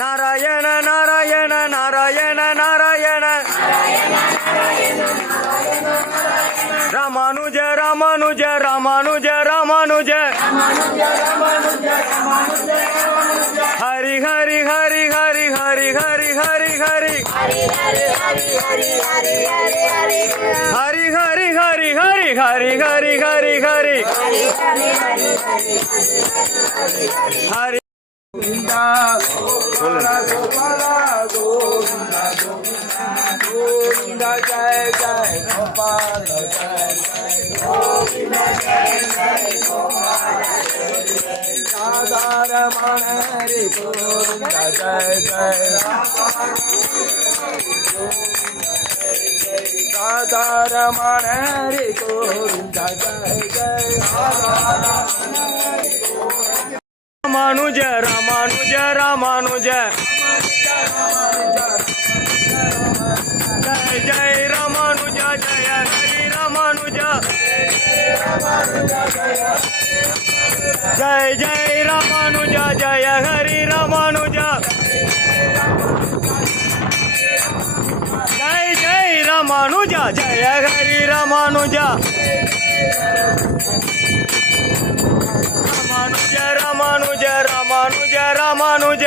Narayana Narayana Narayana Narayana Ramanuja Ramanuja Ramanuja Ramanuja Hari Hari Hari Hari Hari Hari Hari Hari Hari Hari Hari Hari Hari Hari Hari Hari Govinda Govinda Govinda Govinda Jai Jai Gopal Jai Jai Govinda Jai Jai Gopal Radha Raman Hare Govinda Jai Jai Radha Raman Hare Govinda Jai Jai Ramanuj Ramanuj Ramanuj Jai Jai Ramanuj Jai Hari Ramanuj Jai Jai Ramanuj Jai Hari Ramanuj Jai Jai Ramanuj Jai Hari Ramanuj Ramanuj Ramanuj Ramanuj Ramanuj